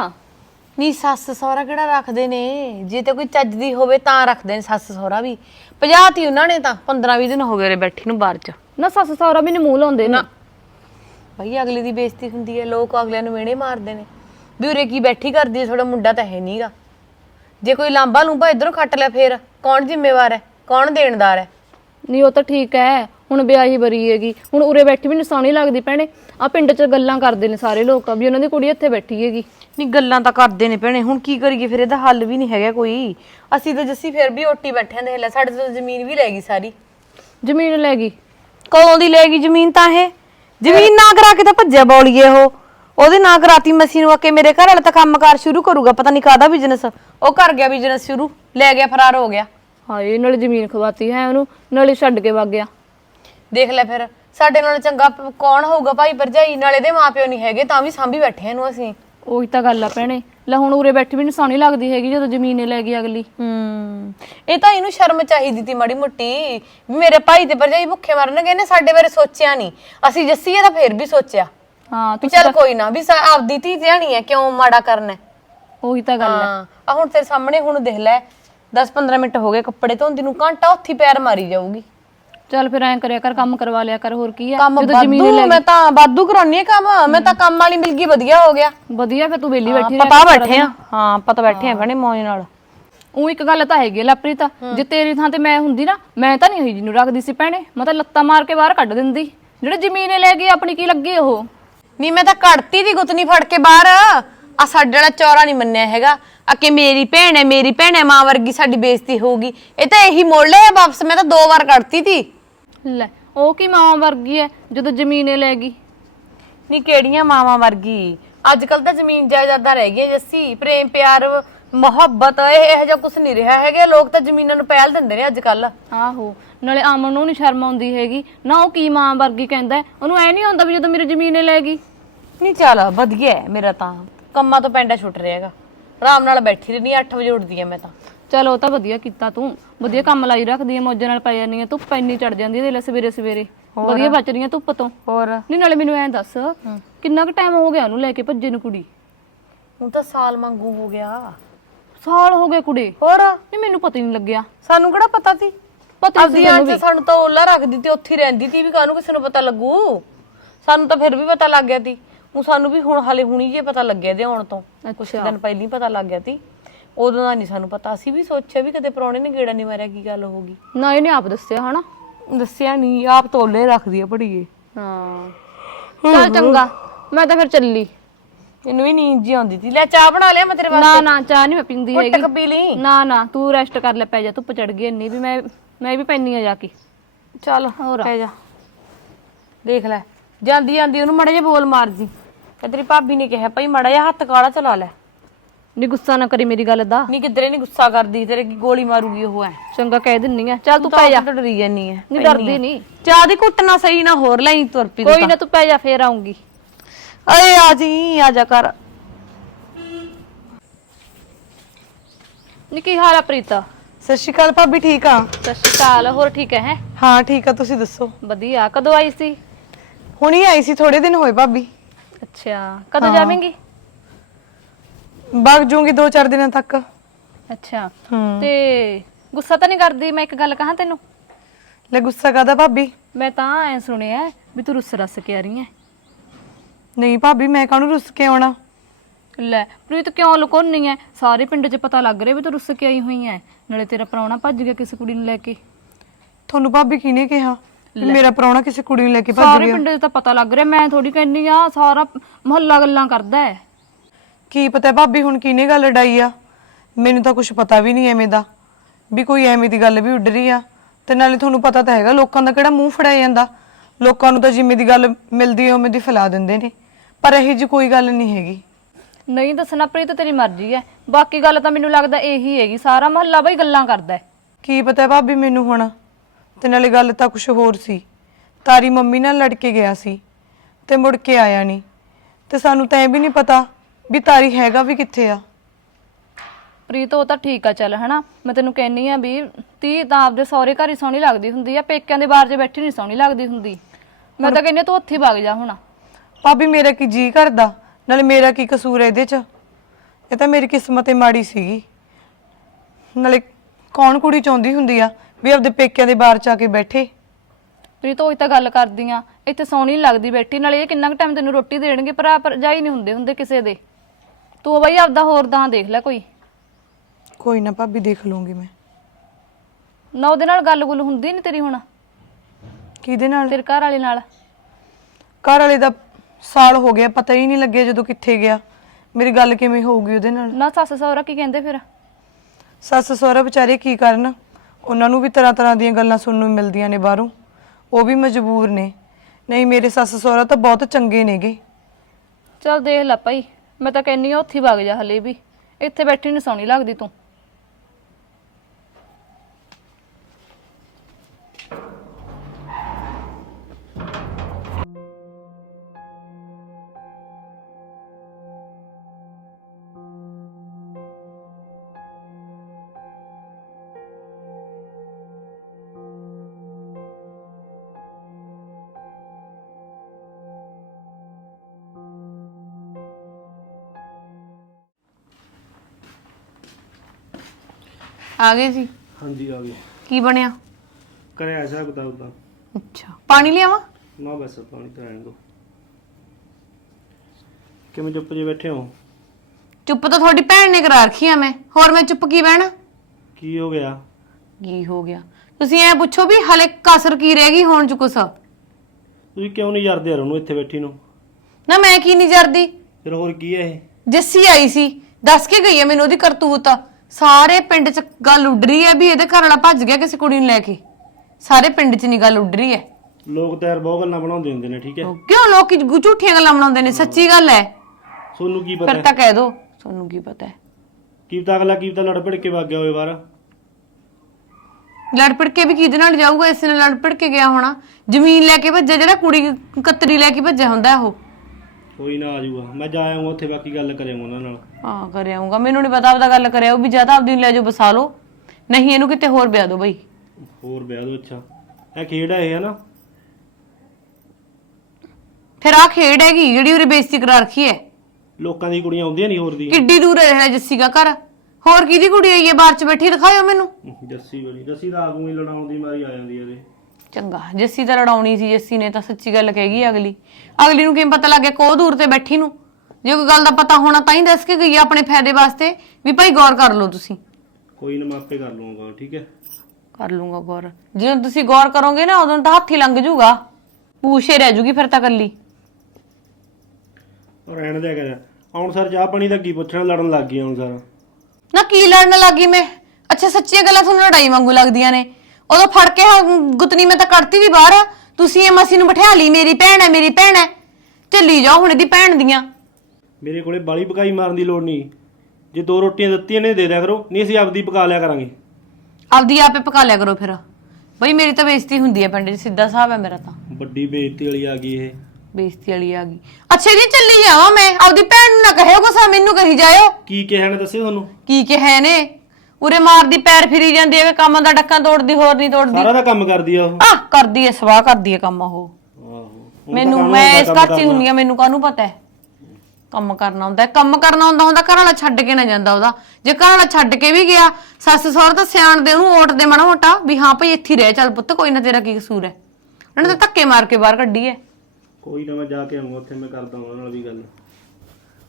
ਨੀ ਸੱਸ ਸਹੁਰਾ ਕਿਹੜਾ ਰੱਖਦੇ ਨੇ? ਜੇ ਤੇ ਕੋਈ ਚੱਜ ਦੀ ਹੋਵੇ ਤਾਂ ਰੱਖਦੇ ਨੇ ਸੱਸ ਸਹੁਰਾ ਵੀ। 50 ਤੀ ਉਹਨਾਂ ਨੇ ਤਾਂ 15 20 ਦਿਨ ਹੋ ਗਏ ਰੇ ਬੈਠੀ ਨੂੰ ਬਾਹਰ ਚ। ਨਾ ਸੱਸ ਸਹੁਰਾ ਵੀ ਨੀ ਮੂੰਹ ਲਾਉਂਦੇ ਨੇ। ਭਈ ਅਗਲੀ ਦੀ ਬੇਇੱਜ਼ਤੀ ਹੁੰਦੀ ਹੈ ਲੋਕ ਅਗਲਿਆਂ ਨੂੰ ਮਿਹਣੇ ਮਾਰਦੇ ਨੇ। ਵੀ ਉਰੇ ਕੀ ਬੈਠੀ ਕਰਦੀ ਹੈ ਤੁਹਾਡਾ ਮੁੰਡਾ ਤਾਂ ਹੈ ਨਹੀਂਗਾ ਜੇ ਕੋਈ ਲਾਂਬਾ ਲੂੰਬਾ ਇਧਰੋਂ ਖੱਟ ਲਿਆ ਫੇਰ ਕੌਣ ਜ਼ਿੰਮੇਵਾਰ ਹੈ ਕੌਣ ਦੇਣਦਾਰ ਹੈ? ਨਹੀਂ ਉਹ ਤਾਂ ਠੀਕ ਹੈ। ਹੁਣ ਵਿਆਹੀ ਬਰੀ ਹੈਗੀ। ਹੁਣ ਉਰੇ ਬੈਠੀ ਵੀ ਨੀ ਸੋਹਣੀ ਲੱਗਦੀ ਭੈਣੇ। ਆ ਪਿੰਡ 'ਚ ਗੱਲਾਂ ਕਰਦੇ ਨੇ ਸਾਰੇ ਲੋਕ ਵੀ ਉਹਨਾਂ ਦੀ ਕੁੜੀ ਇੱਥੇ ਬੈਠੀ ਹੈਗੀ। ਨਹੀਂ ਗੱਲਾਂ ਤਾਂ ਕਰਦੇ ਨੇ ਭੈਣੇ। ਹੁਣ ਕੀ ਕਰੀਏ ਫਿਰ ਇਹਦਾ ਹੱਲ ਵੀ ਨਹੀਂ ਹੈਗਾ ਕੋਈ। ਅਸੀਂ ਤਾਂ ਜੱਸੀ ਫਿਰ ਵੀ ਓਟੀ ਬੈਠੇ ਆਂ ਦੇਖ ਲੈ ਸਾਡੇ ਤੋਂ ਜ਼ਮੀਨ ਵੀ ਲੈ ਗਈ ਸਾਰੀ। ਜ਼ਮੀਨ ਲੈ ਗਈ। ਕਦੋਂ ਦੀ ਲੈ ਗਈ ਜ਼ਮੀਨ ਤਾਂ ਇਹ? ਜ਼ਮੀਨ ਨਾ ਕਰਾ ਕੇ ਤਾਂ ਭੱਜਿਆ ਬੌਲੀਏ ਉਹ। ਉਹਦੇ ਨਾਂ ਕਰਾਤੀ ਮਸੀਂ ਨੂੰ ਆ ਕੇ ਮੇਰੇ ਘਰ ਵਾਲਾ ਤਾਂ ਕੰਮਕਾਰ ਸ਼ੁਰੂ ਕਰੂਗਾ ਪਤਾ ਨਹੀਂ ਕਾਹਦਾ ਬਿਜ਼ਨਸ ਉਹ ਕਰ ਗਿਆ ਬਿਜ਼ਨਸ ਸ਼ੁਰੂ ਲੈ ਗਿਆ ਫਰਾਰ ਹੋ ਗਿਆ। ਹਾਏ ਨਾਲੇ ਜ਼ਮੀਨ ਖਵਾਤੀ ਹੈ ਉਹਨੂੰ ਨਾਲੇ ਛੱਡ ਕੇ ਵਗ ਗਿਆ। ਦੇਖ ਲੈ ਫਿਰ ਸਾਡੇ ਨਾਲ ਚੰਗਾ ਪ- ਕੌਣ ਹੋਊਗਾ ਭਾਈ ਭਰਜਾਈ? ਨਾਲੇ ਦੇ ਮਾਪਿਓ ਨਹੀਂ ਹੈਗੇ ਤਾਂ ਵੀ ਸਾਂਭੀ ਬੈਠੇ ਇਹਨੂੰ ਅਸੀਂ। ਉਹੀ ਤਾਂ ਗੱਲ ਆ ਭੈਣੇ। ਲੈ ਹੁਣ ਉਰੇ ਬੈਠੀ ਵੀ ਨੀ ਸੋਹਣੀ ਲੱਗਦੀ ਹੈਗੀ ਜਦੋਂ ਜ਼ਮੀਨ ਲੈ ਗਈ ਅਗਲੀ। ਹੂੰ। ਇਹ ਤਾਂ ਇਹਨੂੰ ਸ਼ਰਮ ਚਾਹੀਦੀ ਤੀ ਮਾੜੀ ਮੁੱਟੀ। ਵੀ ਮੇਰੇ ਭਾਈ ਤੇ ਭਰਜਾਈ ਭੁੱਖੇ ਮਰਨਗੇ ਇਹਨੇ ਸਾਡੇ ਬਾਰੇ ਸੋਚਿਆ ਨਹੀਂ ਅਸੀਂ ਜੱਸੀ ਤਾਂ ਫਿਰ ਵੀ ਸੋਚਿਆ। ਹਾਂ ਵੀ ਤੂੰ ਚੱਲ ਕੋਈ ਨਾ ਵੀ ਸਾ- ਆਪਦੀ ਧੀ ਧਿਆਣੀ ਹੈ ਕਿਉਂ ਮਾੜਾ ਕਰਨਾ ਹੈ? ਉਹੀ ਤਾਂ ਗੱਲ ਹੈ। ਹਾਂ ਆ ਹੁਣ ਤੇਰੇ ਸਾਹਮਣੇ ਹੁਣ ਦੇਖ ਲੈ 10-15 ਮਿੰਟ ਹੋ ਗਏ ਕੱਪੜੇ ਧੋਂਦੀ ਨੂੰ ਘੰਟਾ ਉੱਥੇ ਹੀ ਪੈਰ ਮਾਰੀ ਜਾਊਗੀ। ਚੱਲ ਫਿਰ ਐਂ ਕਰਿਆ ਕਰ ਕੰਮ ਕਰਵਾ ਲਿਆ ਕਰ ਹੋਰ ਕੀ ਆ? ਕੰਮ ਵਾਧੂ ਮੈਂ ਤਾਂ ਵਾਧੂ ਕਰਾਉਣੀ ਹੈ ਕੰਮ। ਮੈਂ ਤਾਂ ਕੰਮ ਵਾਲੀ ਮਿਲ ਗਈ ਵਧੀਆ ਹੋ ਗਿਆ। ਵਧੀਆ ਫਿਰ ਤੂੰ ਵਿਹਲੀ ਬੈਠੀ ਪਤਾ ਬੈਠੇ ਆ। ਹਾਂ ਪਤਾ ਬੈਠੇ ਆ ਭੈਣੇ ਮੌਜ ਨਾਲ। ਉਹ ਇੱਕ ਗੱਲ ਤਾਂ ਹੈਗੀ ਆ ਲਪ੍ਰੀਤ। ਜੇ ਤੇਰੀ ਥਾਂ ਤੇ ਮੈਂ ਹੁੰਦੀ ਨਾ ਮੈਂ ਤਾਂ ਨਹੀਂ ਹੋਈ ਜਿਹਨੂੰ ਰੱਖਦੀ ਸੀ ਭੈਣੇ। ਮੈਂ ਤਾਂ ਲੱਤਾਂ ਮਾਰ ਕੇ ਬਾਹਰ ਕੱਢ ਦਿੰਦੀ। ਜਿਹੜੇ ਜ਼ਮੀਨ ਲੈ ਗਈ ਆਪਣੀ ਕੀ ਲੱਗੀ ਉਹ? ਨਹੀਂ ਮੈਂ ਤਾਂ ਘੜਤੀ ਦੀ ਗੁੱਤਨੀ ਫੜ ਕੇ ਬਾਹਰ। ਆ ਸਾਡੇ ਵਾਲਾ ਚੌਰਾ ਨਹੀਂ ਮੰਨਿਆ ਹੈਗਾ। ਆ ਕਿ ਮੇਰੀ ਭੈਣ ਹੈ ਮੇਰੀ ਭੈਣ ਹੈ ਮਾਂ ਵਰਗੀ ਸਾਡੀ ਬੇਇੱਜ਼ਤੀ ਹੋਊਗੀ। ਇਹ ਤਾਂ ਇਹੀ ਮੋੜ ਲਿਆ ਵਾਪਸ। ਮੈਂ ਤਾਂ ਦੋ ਵਾਰ ਕੱਢਤੀ ਤੀ। ਲੈ ਉਹ ਕੀ ਮਾਂ ਵਰਗੀ ਐ ਜਦੋਂ ਜ਼ਮੀਨ ਲੈ ਗਈ? ਨਹੀਂ ਕਿਹੜੀਆਂ ਮਾਵਾਂ ਵਰਗੀ? ਅੱਜ ਕੱਲ ਤਾਂ ਜ਼ਮੀਨ ਜਾਇਦਾਦਾਂ ਰਹਿ ਗਈਆਂ ਜੱਸੀ। ਪ੍ਰੇਮ ਪਿਆਰ ਮੁਹੱਬਤ ਇਹ ਇਹੋ ਜਿਹਾ ਕੁਝ ਨਹੀਂ ਰਿਹਾ ਹੈਗਾ। ਲੋਕ ਤਾਂ ਜ਼ਮੀਨਾਂ ਨੂੰ ਪਹਿਲ ਦਿੰਦੇ ਨੇ ਅੱਜ ਕੱਲ ਆਹੋ ਨਾਲੇ ਅਮਨ ਨੂੰ ਨਹੀਂ ਸ਼ਰਮ ਆਉਂਦੀ ਹੈਗੀ। ਨਾ ਉਹ ਕੀ ਮਾਂ ਵਰਗੀ ਕਹਿੰਦਾ ਹੈ। ਉਹਨੂੰ ਐ ਨਹੀਂ ਆਉਂਦਾ ਵੀ ਜਦੋਂ ਮੇਰੀ ਜ਼ਮੀਨ ਲੈ ਗਈ? ਨਹੀਂ ਚੱਲ ਵਧੀਆ ਹੈ ਮੇਰਾ ਤਾਂ। ਕੰਮਾਂ ਤੋਂ ਪੈਂਡਾ ਛੁੱਟ ਰਿਹਾਗਾ ਆਰਾਮ ਨਾਲ ਬੈਠੀ ਰਹਿਣੀ 8 ਵਜੇ ਉੱਠਦੀ ਆ ਮੈਂ ਤਾਂ। ਚਲ ਉਹ ਤਾਂ ਵਧੀਆ ਕੀਤਾ ਤੂੰ। ਵਧੀਆ ਕੰਮ ਲਾਈ ਰੱਖਦੀ ਐ ਮੌਜਾਂ ਨਾਲ ਪੈ ਜਾਂਦੀ ਐ। ਧੁੱਪ ਇੰਨੀ ਚੜ ਜਾਂਦੀ ਐ ਲੈ ਸਵੇਰੇ ਸਵੇਰੇ। ਵਧੀਆ ਬਚ ਰਹੀ ਐ ਧੁੱਪ ਤੋਂ। ਹੋਰ? ਨਹੀਂ ਨਾਲੇ ਮੈਨੂੰ ਐਂ ਦੱਸ ਕਿੰਨਾ ਕੁ ਟਾਈਮ ਹੋ ਗਿਆ ਉਹਨੂੰ ਲੈ ਕੇ ਭੱਜੇ ਨੂੰ ਕੁੜੀ? ਹੁਣ ਤਾਂ ਸਾਲ ਮੰਗੂ ਹੋ ਗਿਆ। ਸਾਲ ਹੋ ਗਏ ਕੁੜੇ। ਹੋਰ? ਨਹੀਂ ਮੈਨੂੰ ਪਤਾ ਹੀ ਨਹੀਂ ਲੱਗਿਆ। ਸਾਨੂੰ ਕਿਹੜਾ ਪਤਾ ਸੀ? ਪਤਾ ਹੀ ਆਪਦੀ ਅੱਜ ਸਾਨੂੰ ਤਾਂ ਓਲਾ ਰੱਖਦੀ ਤੇ ਉੱਥੇ ਹੀ ਰਹਿੰਦੀ ਸੀ ਵੀ ਕਾਹਨੂੰ ਕਿਸੇ ਨੂੰ ਪਤਾ ਲੱਗੂ। ਸਾਨੂੰ ਤਾਂ ਫਿਰ ਵੀ ਪਤਾ ਲੱਗ ਗਿਆ ਸੀ। ਉਹ ਸਾਨੂੰ ਵੀ ਹੁਣ ਹਾਲੇ ਹੁਣੀ ਜੇ ਪਤਾ ਲੱਗਿਆ ਦੇ ਆਉਣ ਤੋਂ। ਕੁਛ ਦਿਨ ਪਹਿਲਾਂ ਹੀ ਪਤਾ ਲੱਗ ਗਿਆ ਸੀ। ਉਦੋਂ ਦਾ ਨਹੀਂ ਸਾਨੂੰ ਪਤਾ। ਅਸੀਂ ਵੀ ਸੋਚਿਆ ਵੀ ਕਦੇ ਪ੍ਰਾਹੁਣੇ ਨੇ ਗੇੜਾ ਨਹੀਂ ਮਾਰਿਆ ਕੀ ਗੱਲ ਹੋਊਗੀ ਨਾ ਇਹਨੇ ਆਪ ਦੱਸਿਆ ਹਨਾ? ਦੱਸਿਆ ਨਹੀਂ ਆਪ ਤੋਲੇ ਰੱਖਦੀ ਆ ਬੜੀਏ ਹਾਂ। ਚੱਲ ਚੰਗਾ ਮੈਂ ਤਾਂ ਫਿਰ ਚੱਲੀ। ਇਹਨੂੰ ਵੀ ਨੀਂਦ ਜੀ ਆਉਂਦੀ ਸੀ ਲੈ ਚਾਹ ਬਣਾ ਲਿਆ ਮੈਂ ਤੇਰੇ ਵਾਸਤੇ। ਨਾ ਨਾ ਚਾਹ ਨਹੀਂ ਮੈਂ ਪੀਂਦੀ ਹੈਗੀ। ਟਕ ਪੀ ਲਈ। ਨਾ ਨਾ ਤੂੰ ਰੈਸਟ ਕਰ ਲੈ ਪੈ ਜਾ ਧੁੱਪ ਚੜ ਗਈ ਇੰਨੀ ਵੀ ਮੈਂ ਮੈਂ ਵੀ ਪੈਣੀ ਆ ਜਾ ਕੇ। ਚੱਲ ਹੋਰ। ਪੈ ਜਾ। ਦੇਖ ਲੈ ਜਾਂਦੀ ਜਾਂਦੀ ਉਹਨੂੰ ਮੜਾ ਜਿਹਾ ਬੋਲ ਮਾਰ ਜੀ ਤੇ ਤੇਰੀ ਭਾਬੀ ਨੇ ਕਿਹਾ ਭਾਈ ਮੜਾ ਜਿਹਾ ਹੱਥ ਕਾਲਾ ਚਲਾ ਲੈ। ਨਹੀਂ ਗੁੱਸਾ ਨਾ ਕਰੀ ਮੇਰੀ ਗੱਲ ਦਾ। ਨਹੀਂ ਕਿਧਰੇ ਨਹੀਂ ਗੁੱਸਾ ਕਰਦੀ ਤੇਰੇ ਕੀ ਗੋਲੀ ਮਾਰੂਗੀ ਉਹ ਐ। ਚੰਗਾ ਕਹਿ ਦਿੰਨੀ ਆ। ਚੱਲ ਤੂੰ ਪੈ ਜਾ। ਤਾਂ ਡਰੀ ਜਾਨੀ ਐ ਨਹੀਂ ਡਰਦੀ ਨਹੀਂ ਚਾਹ ਦੀ ਘੁੱਟ ਨਾ ਸਹੀ ਨਾ ਹੋਰ ਲਈ ਤੁਰ ਪੀ ਕੋਈ ਨਾ ਤੂੰ ਪੈ ਜਾ ਫੇਰ ਆਉਂਗੀ। ਅਰੇ ਆ ਜੀ ਆ ਜਾ ਕਰ। ਨੀ ਕੀ ਹਾਲ ਆ ਪ੍ਰੀਤਾ? ਸਤਿ ਸ਼੍ਰੀ ਅਕਾਲ ਭਾਬੀ ਠੀਕ ਆ? ਸਤਿ ਸ਼੍ਰੀ ਅਕਾਲ ਹੋਰ ਠੀਕ ਹੈ ਹੈ? ਹਾਂ ਠੀਕ ਆ ਤੁਸੀਂ ਦੱਸੋ? ਵਧੀਆ ਕਦੋਂ ਆਈ ਸੀ? ਹੁਣੀ ਆਈ ਸੀ ਥੋੜੇ ਦਿਨ ਹੋਏ ਭਾਬੀ। ਅੱਛਾ ਕਦੋਂ ਜਾਵੇਂਗੀ? ਵਗ ਜੂੰਗੀ 2-4 ਦਿਨਾਂ ਤੱਕ। ਅੱਛਾ। ਹੂੰ। ਤੇ ਗੁੱਸਾ ਤਾਂ ਨਹੀਂ ਕਰਦੀ ਮੈਂ ਇੱਕ ਗੱਲ ਕਹਾਂ ਤੈਨੂੰ? ਲੈ ਗੁੱਸਾ ਕਾਦਾ ਭਾਬੀ? ਮੈਂ ਤਾਂ ਐ ਸੁਣਿਆ ਵੀ ਤੂੰ ਰੁੱਸ ਰਸ ਕੇ ਆ ਰਹੀ ਐ। ਨਹੀਂ ਭਾਬੀ ਮੈਂ ਕਾਹਨੂੰ ਰੁੱਸ ਕੇ ਆਉਣਾ? ਲੈ ਪ੍ਰੀਤ ਕਿਉਂ ਲੁਕਾਉਣੀ ਐ? ਸਾਰੇ ਪਿੰਡ 'ਚ ਪਤਾ ਲੱਗ ਰਿਹਾ ਵੀ ਤੂੰ ਰੁੱਸ ਕੇ ਆਈ ਹੋਈ ਐ। ਨਾਲੇ ਤੇਰਾ ਪ੍ਰਾਹੁਣਾ ਭੱਜ ਗਿਆ ਕਿਸੇ ਕੁੜੀ ਨੂੰ ਲੈ ਕੇ। ਤੁਹਾਨੂੰ ਭਾਬੀ ਕਿਹਨੇ ਕਿਹਾ? ਵੀ ਮੇਰਾ ਪ੍ਰਾਹੁਣਾ ਕਿਸੇ ਕੁੜੀ ਨੂੰ ਲੈ ਕੇ ਭੱਜ ਸਾਰੇ ਗਿਆ। ਪਿੰਡ 'ਚ ਤਾਂ ਪਤਾ ਲੱਗ ਰਿਹਾ ਮੈਂ ਥੋੜੀ ਕਹਿੰਨੀ ਆ ਸਾਰਾ ਮੁਹੱਲਾ ਗੱਲਾਂ ਕਰਦਾ ਐ। ਕੀ ਪਤਾ ਭਾਬੀ ਹੁਣ ਕਿਹਨੇ ਗੱਲ ਲੜਾਈ ਆ? ਮੈਨੂੰ ਤਾਂ ਕੁਝ ਪਤਾ ਵੀ ਨਹੀਂ ਐਵੇਂ ਦਾ। ਵੀ ਕੋਈ ਐਵੇਂ ਦੀ ਗੱਲ ਵੀ ਉੱਡ ਰਹੀ ਆ। ਤੇ ਨਾਲੇ ਤੁਹਾਨੂੰ ਪਤਾ ਤਾਂ ਹੈਗਾ ਲੋਕਾਂ ਦਾ ਕਿਹੜਾ ਮੂੰਹ ਫੜਾਇਆ ਜਾਂਦਾ। ਲੋਕਾਂ ਨੂੰ ਤਾਂ ਜਿਵੇਂ ਦੀ ਗੱਲ ਮਿਲਦੀ ਹੈ ਉਵੇਂ ਦੀ ਫੈਲਾ ਦਿੰਦੇ ਨੇ। ਪਰ ਇਹੋ ਜੀ ਕੋਈ ਗੱਲ ਨਹੀਂ ਹੈਗੀ। ਨਹੀਂ ਦੱਸਣਾ ਪ੍ਰੀਤ ਤੇਰੀ ਮਰਜ਼ੀ ਐ। ਬਾਕੀ ਗੱਲ ਤਾਂ ਮੈਨੂੰ ਲੱਗਦਾ ਇਹੀ ਹੈਗੀ। ਸਾਰਾ ਮੁਹੱਲਾ ਬਈ ਗੱਲਾਂ ਕਰਦਾ ਹੈ ਕੀ ਪਤਾ ਭਾਬੀ ਮੈਨੂੰ ਹੁਣ? ਤੇ ਨਾਲੇ ਗੱਲ ਤਾਂ ਕੁਝ ਹੋਰ ਸੀ। ਤਾਰੀ ਮੰਮੀ ਨਾਲ ਲੜ ਕੇ ਗਿਆ ਸੀ। ਤੇ ਮੁੜ ਕੇ ਆਇਆ ਨਹੀਂ। ਤੇ ਸਾਨੂੰ ਤਾਂ ਇਹ ਵੀ ਨਹੀਂ ਪਤਾ ਵੀ ਤਾਰੀ ਹੈਗਾ ਵੀ ਕਿੱਥੇ ਆ? ਪ੍ਰੀਤ ਉਹ ਤਾਂ ਠੀਕ ਆ ਚੱਲ ਹਨਾ? ਮੈਂ ਤੈਨੂੰ ਕਹਿੰਨੀ ਆ ਵੀ ਤੀ ਤਾਂ ਆਪਦੇ ਸਹੁਰੇ ਘਰ ਹੀ ਸੋਹਣੀ ਲੱਗਦੀ ਹੁੰਦੀ ਆ ਪੇਕਿਆਂ ਦੇ ਬਾਹਰ 'ਚ ਬੈਠੀ ਨਹੀਂ ਸੋਹਣੀ ਲੱਗਦੀ ਹੁੰਦੀ। ਮੈਂ ਤਾਂ ਕਹਿੰਨੀ ਤੂੰ ਉੱਥੇ ਹੀ ਵਗ ਜਾ ਹੁਣ। ਭਾਬੀ ਮੇਰਾ ਕੀ ਜੀ ਕਰਦਾ? ਨਾਲੇ ਮੇਰਾ ਕੀ ਕਸੂਰ ਹੈ ਇਹਦੇ 'ਚ? ਇਹ ਤਾਂ ਮੇਰੀ ਕਿਸਮਤ ਹੀ ਮਾੜੀ ਸੀਗੀ। ਨਾਲੇ ਕੌਣ ਕੁੜੀ ਚਾਹੁੰਦੀ ਹੁੰਦੀ ਆ ਵੀ ਆਪਦੇ ਪੇਕਿਆਂ ਦੇ ਬਾਹਰ ਚ ਆ ਕੇ ਬੈਠੇ? ਪ੍ਰੀਤ ਉਹੀ ਤਾਂ ਗੱਲ ਕਰਦੀ ਆ ਇੱਥੇ ਸੋਹਣੀ ਨੀ ਲੱਗਦੀ ਬੈਠੀ ਨਾਲੇ ਇਹ ਕਿੰਨਾ ਕੁ ਟਾਈਮ ਤੈਨੂੰ ਰੋਟੀ ਦੇਣਗੇ ਭਰਾ ਭਰਜਾਈ ਨਹੀਂ ਹੁੰਦੇ ਹੁੰਦੇ ਕਿਸੇ ਦੇ। ਤੂੰ ਬਈ ਆਪਦਾ ਹੋਰ ਦਾਂ ਦੇਖ ਲੈ ਕੋਈ। ਕੋਈ ਨਾ ਭਾਬੀ ਦੇਖ ਲੂੰਗੀ ਮੈਂ। ਨਾ ਉਹਦੇ ਨਾਲ ਗੱਲ-ਗੁੱਲ ਹੁੰਦੀ ਨਹੀਂ ਤੇਰੀ ਹੁਣ? ਕਿਹਦੇ ਨਾਲ? ਤੇਰੇ ਘਰ ਵਾਲੇ ਨਾਲ। ਘਰ ਵਾਲੇ ਦਾ ਸਾਲ ਹੋ ਗਿਆ ਪਤਾ ਹੀ ਨਹੀਂ ਲੱਗਿਆ ਜਦੋਂ ਕਿੱਥੇ ਗਿਆ। ਮੇਰੀ ਗੱਲ ਕਿਵੇਂ ਹੋਊਗੀ ਉਹਦੇ ਨਾਲ? ਨਾ ਸੱਸ ਸਹੁਰਾ ਕੀ ਕਹਿੰਦੇ ਫਿਰ? ਸੱਸ ਸਹੁਰਾ ਵਿਚਾਰੇ ਕੀ ਕਰਨ? ਉਹਨਾਂ ਨੂੰ ਵੀ ਤਰ੍ਹਾਂ ਤਰ੍ਹਾਂ ਦੀਆਂ ਗੱਲਾਂ ਸੁਣਨ ਨੂੰ ਮਿਲਦੀਆਂ ਨੇ ਬਾਹਰੋਂ। ਉਹ ਵੀ ਮਜਬੂਰ ਨੇ। ਨਹੀਂ ਮੇਰੇ ਸੱਸ ਸਹੁਰਾ ਤਾਂ ਬਹੁਤ ਚੰਗੇ ਨੇਗੇ। ਚੱਲ ਦੇਖ ਲੈ ਭਾਈ। ਮੈਂ ਤਾਂ ਕਹਿੰਨੀ ਆ ਉੱਥੇ ਹੀ ਵਗ ਜਾ ਹਲੇ ਵੀ। ਇੱਥੇ ਬੈਠੀ ਨਹੀਂ ਸੋਹਣੀ ਲੱਗਦੀ ਤੂੰ। ਆ ਗਏ ਜੀ ਹਾਂਜੀ ਆ ਗਏ। ਕੀ ਬਣਿਆ? ਕਰਿਆ ਐਸਾ ਕਿਤਾਬ ਦਾ ਅੱਛਾ। ਪਾਣੀ ਲਿਆਵਾਂ? ਨਾ ਬਸ ਪਾਣੀ ਤਾਂ ਰਹਿਣ ਦੋ। ਕਿਵੇਂ ਚੁੱਪ ਜੇ ਬੈਠੇ ਹੋ? ਚੁੱਪ ਤਾਂ ਤੁਹਾਡੀ ਭੈਣ ਨੇ ਕਰਾ ਰੱਖੀ ਆ ਮੈਂ। ਹੋਰ ਮੈਂ ਚੁੱਪ ਕੀ ਬਹਿਣਾ? ਕੀ ਹੋ ਗਿਆ? ਕੀ ਹੋ ਗਿਆ? ਤੁਸੀਂ ਐ ਪੁੱਛੋ ਵੀ ਹਲੇ ਕਸਰ ਕੀ ਰਹਿ ਗਈ ਹੋਣ ਚ ਕੁਛ? ਤੁਸੀਂ ਕਿਉਂ ਨਹੀਂ ਯਾਰਦੇ ਯਾਰ ਉਹਨੂੰ ਇੱਥੇ ਬੈਠੀ ਨੂੰ? ਨਾ ਮੈਂ ਕੀ ਨਹੀਂ ਜਰਦੀ? ਫਿਰ ਹੋਰ ਕੀ ਹੈ ਇਹ? ਜੱਸੀ ਆਈ ਸੀ। ਦੱਸ ਕੇ ਗਈ ਹੈ ਮੈਨੂੰ ਉਹਦੀ ਕਰਤੂਤ। ਸਾਰੇ ਪਿੰਡ 'ਚ ਗੱਲ ਉੱਡ ਰਹੀ ਹੈ ਵੀ ਇਹਦੇ ਘਰ ਵਾਲਾ ਭੱਜ ਗਿਆ ਕਿਸੇ ਕੁੜੀ ਨੂੰ ਲੈ ਕੇ। ਸਾਰੇ ਪਿੰਡ 'ਚ ਨਹੀਂ ਗੱਲ ਉੱਡ ਰਹੀ ਹੈ। ਲੋਕ ਤਾਂ ਯਾਰ ਬਹੁਤ ਗੱਲਾਂ ਬਣਾਉਂਦੇ ਹੁੰਦੇ ਨੇ ਠੀਕ ਹੈ? ਕਿਉਂ ਲੋਕ ਝੂ- ਝੂਠੀਆਂ ਗੱਲਾਂ ਬਣਾਉਂਦੇ ਨੇ? ਸੱਚੀ ਗੱਲ ਹੈ। ਤੁਹਾਨੂੰ ਕੀ ਪਤਾ ਫਿਰ ਤਾਂ ਕਹਿ ਦੋ ਤੁਹਾਨੂੰ ਕੀ ਪਤਾ ਹੈ। ਕੀ ਪਤਾ ਅਗਲਾ ਕੀ ਪਤਾ ਲੜ ਭੜ ਕੇ ਵਗ ਗਿਆ ਹੋਵੇ ਬਾਹਰ। ਲੜ ਪੜ ਕੇ ਵੀ ਕਿਹਦੇ ਨਾਲ ਜਾਊਗਾ? ਇਸ ਨੇ ਲੜ ਪੜ ਕੇ ਗਿਆ ਹੋਣਾ। ਜ਼ਮੀਨ ਲੈ ਕੇ ਭੱਜਿਆ ਜਿਹੜਾ ਕੁੜੀ ਕਤਰੀ ਲੈ ਕੇ ਭੱਜਿਆ ਹੁੰਦਾ ਉਹ। ਕੋਈ ਨਾ ਆ ਜਾਊਗਾ। ਮੈਂ ਜਾ ਆਉਂਗਾ ਉੱਥੇ ਬਾਕੀ ਗੱਲ ਕਰਾਂਗਾ ਉਹਨਾਂ ਨਾਲ। ਹਾਂ ਕਰਿਆਉਂਗਾ ਮੈਨੂੰ ਨਹੀਂ ਪਤਾ ਆਪਦਾ ਗੱਲ ਕਰਿਆ ਉਹ ਵੀ ਜ਼ਿਆਦਾ ਆਪਦੀ ਨੂੰ ਲੈ ਜਾਓ ਬਸਾ ਲਓ। ਨਹੀਂ ਇਹਨੂੰ ਕਿਤੇ ਹੋਰ ਵਿਆਹ ਦਿਓ ਬਈ। ਹੋਰ ਵਿਆਹ ਦੋ ਅੱਛਾ। ਇਹ ਖੇਡ ਹੈ ਇਹ ਹੈ ਨਾ ਫਿਰ ਆ ਖੇਡ ਹੈਗੀ ਜਿਹੜੀ ਉਰੇ ਬੇਇੱਜ਼ਤੀ ਕਰਾ ਰੱਖੀ ਹੈ। ਲੋਕਾਂ ਦੀ ਕੁੜੀਆਂ ਆਉਂਦੀਆਂ ਨਹੀਂ ਹੋਰ ਦੀ। ਕਿੱਡੀ ਦੂਰ ਰਹਿਣਾ ਜੱਸੀ ਦਾ ਘਰ। ਹੋਰ ਕਿਹਦੀ ਕੁੜੀ ਆਈ ਹੈ ਬਾਹਰ ਚ ਬੈਠੀ ਦਿਖਾਇਓ ਮੈਨੂੰ। ਜੱਸੀ ਬੜੀ ਜੱਸੀ ਤਾਂ ਆਗੂ ਹੀ ਲੜਾਉਣ ਦੀ ਮਾਰੀ ਆ ਜਾਂਦੀ ਹੈ ਇਹਦੇ ਚੰਗਾ। ਜੱਸੀ ਤਾਂ ਲੜਾਉਣੀ ਸੀ ਜੱਸੀ ਨੇ ਤਾਂ ਸੱਚੀ ਗੱਲ ਕਹੇਗੀ ਅਗਲੀ। ਅਗਲੀ ਨੂੰ ਕਿਵੇਂ ਪਤਾ ਲੱਗਿਆ ਕੋ ਦੂਰ ਤੇ ਬੈਠੀ ਨੂੰ? ਜੇ ਕੋਈ ਗੱਲ ਦਾ ਪਤਾ ਹੋਣਾ ਤਾਂ ਹੀ ਦੱਸ ਕੇ ਗਈ ਆ ਆਪਣੇ ਫਾਇਦੇ ਵਾਸਤੇ ਵੀ ਭਾਈ ਗੌਰ ਕਰ ਲਓ ਤੁਸੀਂ। ਕੋਈ ਨਾ ਮੈਂ ਆਪੇ ਕਰ ਲਵਾਂਗਾ ਠੀਕ ਹੈ? ਕਰ ਲੂੰਗਾ ਗੌਰ। ਜਦੋਂ ਤੁਸੀਂ ਗੌਰ ਕਰੋਗੇ ਨਾ ਉਦੋਂ ਤਾਂ ਹੱਥ ਲੰਘ ਜੂਗਾ। ਪੂਛੇ ਰਹਿ ਜੂਗੀ ਫਿਰ ਤਾਂ ਕੱਲੀ ਔਰ ਰਹਿਣ ਦਿਆ ਕਰ ਆਉਣ ਸਰ ਚਾਹ ਪਾਣੀ ਦਾ ਕੀ ਪੁੱਛਣਾ ਲੜਨ ਲੱਗ ਗਈ ਆਉਣ ਸਰ। ਨਾ ਕੀ ਲੜਨ ਲੱਗੀ ਮੈਂ? ਅੱਛਾ ਸੱਚੀਆਂ ਗੱਲਾਂ ਤੁਹਾਨੂੰ ਲੜਾਈ ਵਾਂਗੂ ਲੱਗਦੀਆਂ ਨੇ। ਉਦੋਂ ਫੜ ਕੇ ਗੁੱਤਨੀ ਮੈਂ ਤਾਂ ਕੱਢਤੀ ਦੀ ਬਾਹਰ। ਤੁਸੀਂ ਇਹ ਮਸੀ ਨੂੰ ਬਿਠਾ ਲਈ ਮੇਰੀ ਭੈਣ ਹੈ ਮੇਰੀ ਭੈਣ ਹੈ। ਚੱਲੀ ਜਾਓ ਹੁਣ ਇਹਦੀ ਭੈਣ ਦੀਆਂ। ਮੇਰੇ ਕੋਲੇ ਬਾਲੀ ਪਕਾਈ ਮਾਰਨ ਦੀ ਲੋੜ ਨਹੀਂ। ਜੇ ਦੋ ਰੋਟੀਆਂ ਦਿੱਤੀਆਂ ਨੇ ਦੇ ਦਿਆ ਕਰੋ ਨਹੀਂ ਅਸੀਂ ਆਪਦੀ ਪਕਾ ਲਿਆ ਕਰਾਂਗੇ। ਆਪਦੀ ਆਪੇ ਪਕਾ ਲਿਆ ਕਰੋ ਫਿਰ। ਬਈ ਮੇਰੀ ਤਾਂ ਬੇਇੱਜ਼ਤੀ ਹੁੰਦੀ ਹੈ ਪਿੰਡ 'ਚ ਸਿੱਧਾ ਹਿਸਾਬ ਹੈ ਮੇਰਾ ਤਾਂ। ਵੱਡੀ ਬੇਇੱਜ਼ਤੀ ਵਾਲੀ ਆ ਗਈ ਇਹ। ਬੇਇੱਜ਼ਤੀ ਵਾਲੀ ਆ ਗਈ। ਅੱਛਾ ਜੀ ਚੱਲੀ ਜਾਵਾਂ ਮੈਂ। ਆਪਦੀ ਭੈਣ ਨੂੰ ਨਾ ਕਹਿਓ ਗੁੱਸਾ ਮੈਨੂੰ ਕਹੀ ਜਾਇਓ ਕੀ ਕਿਹਾ ਨੇ ਦੱਸਿਓ ਤੁਹਾਨੂੰ? ਕੀ ਕਿਹਾ ਨੇ? ਉਰੇ ਮਾਰਦੀ ਪੈਰ ਫਿਰੀ ਜਾਂਦੀ ਹੈ ਕੰਮ ਦਾ ਡੱਕਾ ਤੋੜਦੀ ਹੋਰ ਨਹੀਂ ਤੋੜਦੀ। ਸਾਰਾ ਦਾ ਕੰਮ ਕਰਦੀ ਆ ਉਹ। ਆਹ ਕਰਦੀ ਹੈ ਸਵਾਹ ਕਰਦੀ ਹੈ ਕੰਮ ਉਹ। ਆਹੋ ਮੈਨੂੰ ਮੈਂ ਇਸ ਘਰ 'ਚ ਹੀ ਹੁੰਦੀ ਆ ਮੈਨੂੰ ਕਾਹਨੂੰ ਪਤਾ ਹੈ? ਕੰਮ ਕਰਨਾ ਹੁੰਦਾ ਹੈ। ਕੰਮ ਕਰਨਾ ਹੁੰਦਾ ਹੁੰਦਾ ਘਰ ਵਾਲਾ ਛੱਡ ਕੇ ਨਾ ਜਾਂਦਾ ਉਹਦਾ। ਜੇ ਘਰ ਵਾਲਾ ਛੱਡ ਕੇ ਵੀ ਗਿਆ ਸੱਸ ਸਹੁਰਾ ਤਾਂ ਸਿਆਣ ਦੇ ਉਹਨੂੰ ਓਟ ਦੇ ਮਾੜਾ ਮੋਟਾ ਵੀ ਹਾਂ ਭਈ ਇੱਥੇ ਹੀ ਰਹਿ ਚੱਲ ਪੁੱਤ ਕੋਈ ਨਾ ਤੇਰਾ ਕੀ ਕਸੂਰ ਹੈ? ਉਹਨਾਂ ਨੇ ਤਾਂ ਧੱਕੇ ਮਾਰ ਕੇ ਬਾਹਰ ਕੱਢੀ ਹੈ। ਕੋਈ ਨਾ ਮੈਂ ਜਾ ਕੇ ਆਉਂਗਾ ਉੱਥੇ ਮੈਂ ਕਰਦਾ ਉਹਨਾਂ ਨਾਲ ਵੀ ਗੱਲ।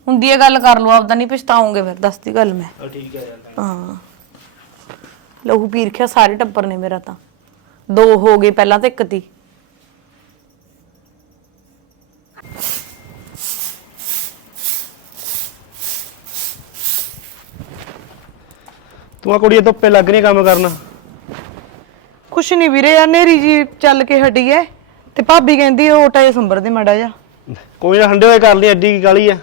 ਹੁੰਦੀ ਹੈ ਗੱਲ ਕਰ ਲਓ ਆਪਦਾ ਨਹੀਂ ਪਛਤਾਉਂਗੇ ਫਿਰ ਦੱਸਦੀ ਗੱਲ ਮੈਂ। ਠੀਕ ਹੈ ਯਾਰ। ਹਾਂ। ਲਹੂ ਪੀ ਰਖਿਆ ਸਾਰੇ ਟੱਬਰ ਨੇ ਮੇਰਾ ਤਾਂ। ਦੋ ਹੋ ਗਏ ਪਹਿਲਾਂ ਤਾਂ ਇੱਕ ਤੀ। ਤੂੰ ਆ ਕੁੜੀ ਧੁੱਪੇ ਲੱਗ ਨਹੀਂ ਕੰਮ ਕਰਨਾ। ਕੁਛ ਨਹੀਂ ਵੀਰੇ ਆ ਨੇਰੀ ਜੀ ਚੱਲ ਕੇ ਹਟੀ ਐ। ਤੇ ਭਾਬੀ ਕਹਿੰਦੀ ਉਹ ਜਿਹਾ ਸੰਭਰ ਦੇ ਮਾੜਾ ਜਾ ਕੋਈ ਨਾ ਠੰਡੇ ਹੋਏ ਕਰ ਲਈ ਐਡੀ ਕੀ ਕਾਲੀ ਆ।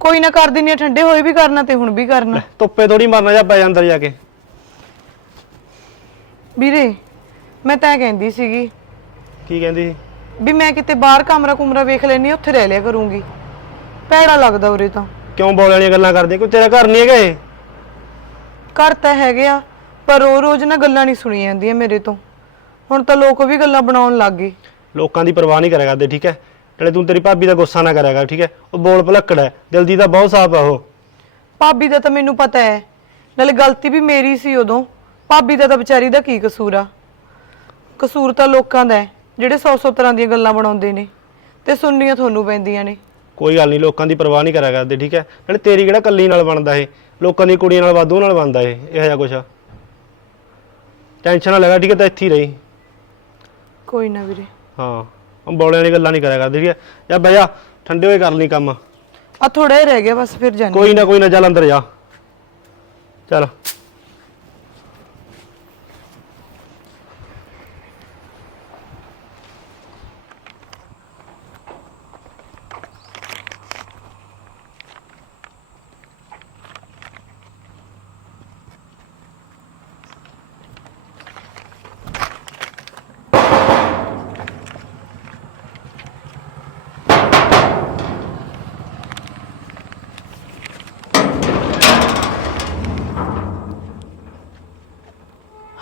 ਕੋਈ ਨਾ ਕਰ ਦਿੰਨੀ ਆ ਠੰਡੇ ਹੋਏ ਵੀ ਕਰਨਾ ਤੇ ਹੁਣ ਵੀ ਕਰਨਾ। ਧੁੱਪੇ ਥੋੜੀ ਮਰਨਾ ਜਾ ਪੈ ਜਾ ਅੰਦਰ ਜਾ ਕੇ। ਵੀਰੇ ਮੈਂ ਤਾਂ ਕਹਿੰਦੀ ਸੀਗੀ ਕੀ ਕਹਿੰਦੀ ਵੀ ਮੈਂ ਕਿਤੇ ਬਾਹਰ ਕਮਰਾ ਕੁਮਰਾ ਵੇਖ ਲੈਣੀ ਉੱਥੇ ਰਹਿ ਲਿਆ ਕਰੂੰਗੀ। ਭੈੜਾ ਲੱਗਦਾ ਉਰੇ ਤਾਂ। ਕਿਉਂ ਬੋਲ ਵਾਲੀਆਂ ਗੱਲਾਂ ਕਰਦੇ? ਕੋਈ ਤੇਰਾ ਘਰ ਨਹੀਂ ਹੈਗਾ ਇਹ? ਘਰ ਤਾਂ ਹੈਗੇ ਆ ਪਰ ਉਹ ਰੋਜ਼ ਨਾ ਗੱਲਾਂ ਨਹੀਂ ਸੁਣੀਆਂ ਜਾਂਦੀਆਂ ਮੇਰੇ ਤੋਂ। ਹੁਣ ਤਾਂ ਲੋਕ ਵੀ ਗੱਲਾਂ ਬਣਾਉਣ ਲੱਗ ਗਏ। ਲੋਕਾਂ ਦੀ ਪਰਵਾਹ ਨਹੀਂ ਕਰਿਆ ਕਰਦੇ ਠੀਕ ਹੈ? ਨਾਲੇ ਤੂੰ ਤੇਰੀ ਭਾਬੀ ਦਾ ਗੁੱਸਾ ਨਾ ਕਰਿਆ ਕਰ ਠੀਕ ਹੈ? ਉਹ ਬੋਲ ਭਲੱਕੜ ਹੈ ਦਿਲ ਦੀ ਤਾਂ ਬਹੁਤ ਸਾਫ਼ ਆ ਉਹ। ਭਾਬੀ ਦਾ ਤਾਂ ਮੈਨੂੰ ਪਤਾ ਹੈ। ਨਾਲੇ ਗਲਤੀ ਵੀ ਮੇਰੀ ਸੀ ਉਦੋਂ। ਭਾਬੀ ਦਾ ਤਾਂ ਵਿਚਾਰੀ ਦਾ ਕੀ ਕਸੂਰ ਆ? ਕਸੂਰ ਤਾਂ ਲੋਕਾਂ ਦਾ ਹੈ ਜਿਹੜੇ ਸੌ ਸੌ ਤਰ੍ਹਾਂ ਦੀਆਂ ਗੱਲਾਂ ਬਣਾਉਂਦੇ ਨੇ ਤੇ ਸੁਣਨੀਆਂ ਤੁਹਾਨੂੰ ਪੈਂਦੀਆਂ ਨੇ। ਕੋਈ ਗੱਲ ਨਹੀਂ ਲੋਕਾਂ ਦੀ ਪਰਵਾਹ ਨਹੀਂ ਕਰਿਆ ਕਰਦੇ ਠੀਕ ਹੈ? ਨਾਲੇ ਤੇਰੀ ਕਿਹੜਾ ਕੱਲੀ ਨਾਲ ਬਣਦਾ ਇਹ? ਲੋਕਾਂ ਦੀ ਕੁੜੀਆਂ ਨਾਲ ਵਾਧੂ ਨਾਲ ਬਣਦਾ ਇਹ ਇਹੋ ਜਿਹਾ ਕੁਛ ਟੈਨਸ਼ਨ ਨਾ ਲਗਾ ਠੀਕ ਹੈ ਤਾਂ ਇੱਥੇ ਹੀ ਰਹੀ। ਕੋਈ ਨਾ ਵੀਰੇ। ਹਾਂ ਉਹ ਬੋਲੇ ਵਾਲੀ ਗੱਲਾਂ ਨਹੀਂ ਕਰਿਆ ਕਰਦੇ ਠੀਕ ਹੈ? ਜਾਂ ਬਹਿ ਜਾ ਠੰਡੇ ਹੋਏ ਕਰ ਲਈ ਕੰਮ। ਆ ਥੋੜਾ ਹੀ ਰਹਿ ਗਿਆ ਬਸ ਫਿਰ ਜਾਣੀ ਕੋਈ ਨਾ ਕੋਈ ਨਾ ਚੱਲ ਅੰਦਰ ਜਾ। ਚੱਲ।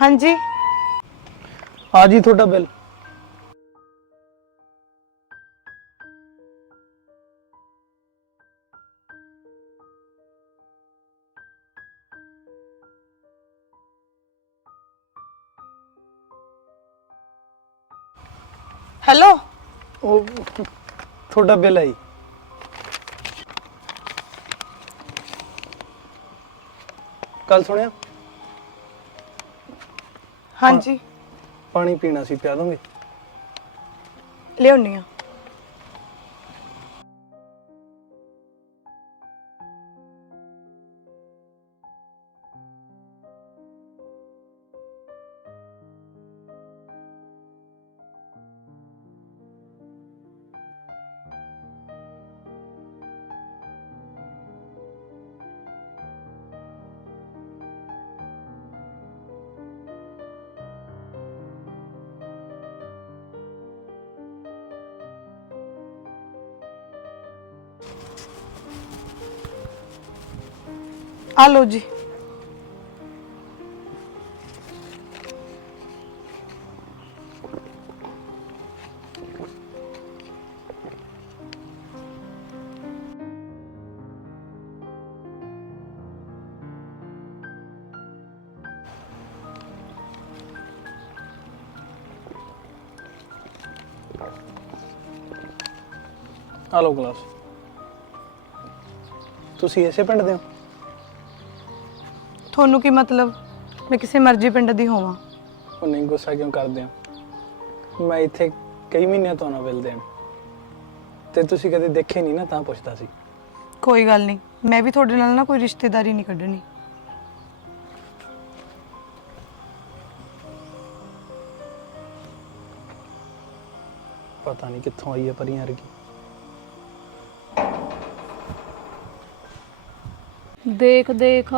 ਹਾਂਜੀ। ਆ ਜੀ ਤੁਹਾਡਾ ਬਿੱਲ। ਹੈਲੋ ਉਹ ਤੁਹਾਡਾ ਬਿੱਲ ਜੀ। ਕੱਲ ਸੁਣਿਆ? ਹਾਂਜੀ। ਪਾਣੀ ਪੀਣਾ ਸੀ ਪਿਆ ਦੋਗੇ ਲਿਆਉਣੀ ਆ। ਆ ਲਓ ਜੀ। ਆ ਲਓ ਗਲਾਸ। ਤੁਸੀਂ ਇਸੇ ਪਿੰਡ ਦੇ ਹੋ? ਤੁਹਾਨੂੰ ਕੀ ਮਤਲਬ? ਮੈਂ ਕਿਸੇ ਮਰਜ਼ੀ ਪਿੰਡ ਦੀ ਹੋਵਾਂ। ਉਹ ਨਹੀਂ ਗੁੱਸਾ ਕਿਉਂ ਕਰਦੇ ਹੋ? ਮੈਂ ਇੱਥੇ ਕਈ ਮਹੀਨਿਆਂ ਤੋਂ ਨਾ ਬਿੱਲ ਦੇਣ ਤੇ ਤੁਸੀਂ ਕਦੇ ਦੇਖੇ ਨਹੀਂ ਨਾ ਤਾਂ ਪੁੱਛਦਾ ਸੀ। ਕੋਈ ਗੱਲ ਨਹੀਂ ਮੈਂ ਵੀ ਤੁਹਾਡੇ ਨਾਲ ਨਾ ਕੋਈ ਰਿਸ਼ਤੇਦਾਰੀ ਨਹੀਂ ਕੱਢਣੀ। ਪਤਾ ਨਹੀਂ ਕਿੱਥੋਂ ਆਈ ਹੈ ਪਰੀਆਂ ਵਰਗੀ। ਦੇਖ ਦੇਖ।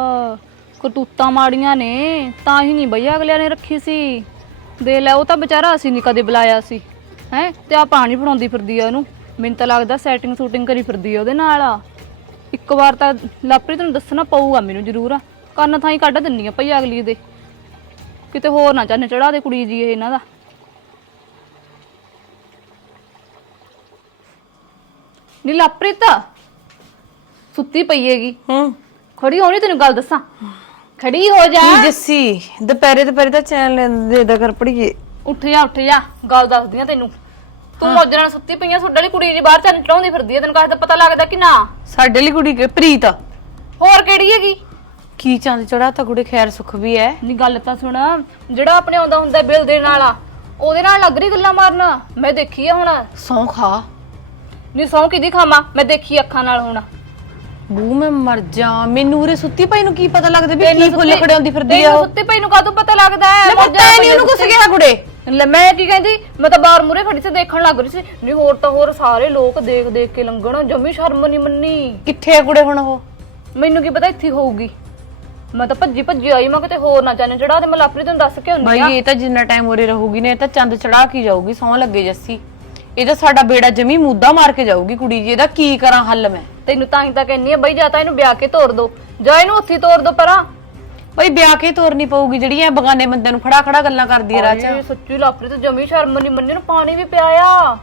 ਕਰਤੂਤਾਂ ਮਾੜੀਆਂ ਨੇ ਤਾਂ ਹੀ ਨਹੀਂ ਬਈ ਅਗਲਿਆਂ ਨੇ ਰੱਖੀ ਸੀ। ਦੇ ਲੈ ਉਹ ਤਾਂ ਵਿਚਾਰਾ ਅਸੀਂ ਨਹੀਂ ਕਦੇ ਬੁਲਾਇਆ ਸੀ। ਹੈ ਤੇ ਆ ਪਾਣੀ ਫੜਾਉਂਦੀ ਫਿਰਦੀ ਆ ਉਹਨੂੰ। ਮੈਨੂੰ ਤਾਂ ਲੱਗਦਾ ਸੈਟਿੰਗ ਸ਼ੂਟਿੰਗ ਕਰੀ ਫਿਰਦੀ ਆ ਉਹਦੇ ਨਾਲ ਇੱਕ ਵਾਰ ਤਾਂ ਲਾਪਰੀ ਤੈਨੂੰ ਦੱਸਣਾ ਪਊਗਾ ਮੈਨੂੰ ਜ਼ਰੂਰ ਆ। ਕੰਨ ਥਾਈ ਕੱਢ ਦਿੰਨੀ ਆ ਭਈ ਅਗਲੀ ਦੇ। ਕਿਤੇ ਹੋਰ ਨਾ ਚੰਨ ਚੜਾ ਦੇ ਕੁੜੀ ਜੀ ਇਹ ਇਹਨਾਂ ਦਾ। ਨੀ ਲਾਪ੍ਰੀਤ ਸੁੱਤੀ ਪਈ ਹੈਗੀ। ਹੂੰ। ਖੜੀ ਹੋਣੀ ਤੈਨੂੰ ਗੱਲ ਦੱਸਾਂ। ਖੜੀ ਹੋ ਜਾ। ਕੀ ਜੱਸੀ ਦੁਪਹਿਰੇ ਦੁਪਹਿਰੇ ਤਾਂ ਚੈਨ ਦੇ ਦਾ ਕਰ ਪੜੀਏ। ਉੱਠ ਜਾ ਉੱਠ ਜਾ ਗੱਲ ਦੱਸਦੀ ਆ ਤੈਨੂੰ। ਤੂੰ ਮੌਜ ਨਾਲ ਸੁੱਤੀ ਪਈਆਂ ਸੁੱਡ ਵਾਲੀ ਕੁੜੀ ਜੀ ਬਾਹਰ ਚੰਨ ਚੜਾਉਂਦੀ ਫਿਰਦੀ ਆ ਤੈਨੂੰ ਕਾਹਦਾ ਪਤਾ ਲੱਗਦਾ ਕਿ ਨਾ? ਸਾਡੇ ਲਈ ਕੁੜੀ ਕਿ- ਪ੍ਰੀਤ ਹੋਰ ਕਿਹੜੀ ਹੈਗੀ? ਕੀ ਚੰਦ ਚੜਾ ਤਾਂ ਕੁੜੀ ਖੈਰ ਸੁਖ ਵੀ ਹੈ ਨੀ ਗੱਲ ਤਾਂ ਸੁਣ ਜਿਹੜਾ ਆਪਣੇ ਆਉਂਦਾ ਹੁੰਦਾ ਬਿੱਲ ਦੇਣ ਵਾਲਾ ਉਹਦੇ ਨਾਲ ਲੱਗ ਰਹੀ ਗੱਲਾਂ ਮਾਰਨ। ਮੈਂ ਦੇਖੀ ਆ ਹੁਣ। ਸੌਂ ਖਾ। ਨੀ ਸੌਂ ਕਿਦੀ ਖਾਵਾਂ? ਮੈਂ ਦੇਖੀ ਅੱਖਾਂ ਨਾਲ ਹੁਣ। ਬੂ ਮੈਂ ਮਰ ਜਾ। ਮੈਨੂੰ ਉਰੇ ਸੁੱਤੀ ਪਈ ਨੂੰ ਕੀ ਪਤਾ ਲੱਗਦਾ ਵੀ ਕੀ ਫੁੱਲ ਖੜਿਆਉਂਦੀ ਫਿਰਦੀ ਆ ਤੈਨੂੰ ਉਹ। ਸੁੱਤੀ ਪਈ ਨੂੰ ਕਾਹਤੋਂ ਪਤਾ ਲੱਗਦਾ ਹੈ? ਮੈਂ ਪਤਾ ਨਹੀਂ ਉਹਨੂੰ ਕੁਛ ਗਿਆ ਕੁੜੇ। ਲੈ ਮੈਂ ਕੀ ਕਹਿੰਦੀ ਮੈਂ ਤਾਂ ਬਾਹਰ ਮੂਰੇ ਖੜੀ ਸੀ ਦੇਖਣ ਲੱਗ ਰਹੀ ਸੀ। ਨਹੀਂ ਹੋਰ ਤਾਂ ਹੋਰ ਸਾਰੇ ਲੋਕ ਦੇਖ ਦੇਖ ਕੇ ਲੰਘਣ ਜਮੀ ਸ਼ਰਮ ਨਹੀਂ ਮੰਨੀ। ਕਿੱਥੇ ਆ ਕੁੜੇ ਹੁਣ ਉਹ? ਮੈਨੂੰ ਕੀ ਪਤਾ ਇੱਥੇ ਹੋਊਗੀ। ਮੈਂ ਤਾਂ ਭੱਜੀ ਭੱਜੀ ਆਈ ਮੈਂ ਕਿਤੇ ਹੋਰ ਨਾ ਜਾਣੇ ਚੜਾ ਤੇ ਮੈਂ ਲਾਪਰੀ ਤੈਨੂੰ ਦੱਸ ਕੇ ਹੁੰਦੀ ਆ ਬਾਈ ਇਹ ਤਾਂ ਜਿੰਨਾ ਟਾਈਮ ਉਰੇ ਰਹੂਗੀ ਨੇ ਇਹ ਤਾਂ ਚੰਦ ਚੜਾ ਕੇ ਜਾਊਗੀ ਸੌਂ ਲੱਗੇ ਜੱਸੀ। ਇਹ ਤਾਂ ਸਾਡਾ ਬੇੜਾ ਜਮੀ ਮੁੱਦਾ ਮਾਰ ਕੇ ਜਾਊਗੀ ਕੁੜੀ ਜੀ ਇਹਦਾ ਕੀ ਕਰਾਂ ਹੱਲ ਮੈਂ? ਤੈਨੂੰ ਤਾਂ ਹੀ ਤਾਂ ਕਹਿੰਨੀ ਆ ਬਈ ਜਾਂ ਤਾਂ ਇਹਨੂੰ ਵਿਆਹ ਕੇ ਤੋਰ ਦੋ। ਜਾਂ ਇਹਨੂੰ ਉੱਥੇ ਤੋਰ ਦੋ ਪਰਾਂ। ਬਈ ਵਿਆਹ ਕੇ ਤੋਰਨੀ ਪਊਗੀ ਜਿਹੜੀ ਐ ਬਗਾਨੇ ਬੰਦਿਆਂ ਨੂੰ ਖੜਾ ਖੜਾ ਗੱਲਾਂ ਕਰਦੀ ਐ ਰਾਜ ਇਹ ਸੱਚੀ ਲਾਪਰੀ ਤੇ ਜਮੀ ਸ਼ਰਮ ਨਹੀਂ ਮੰਨੇ ਨੂੰ ਪਾਣੀ ਵੀ ਪਿਆਇਆ।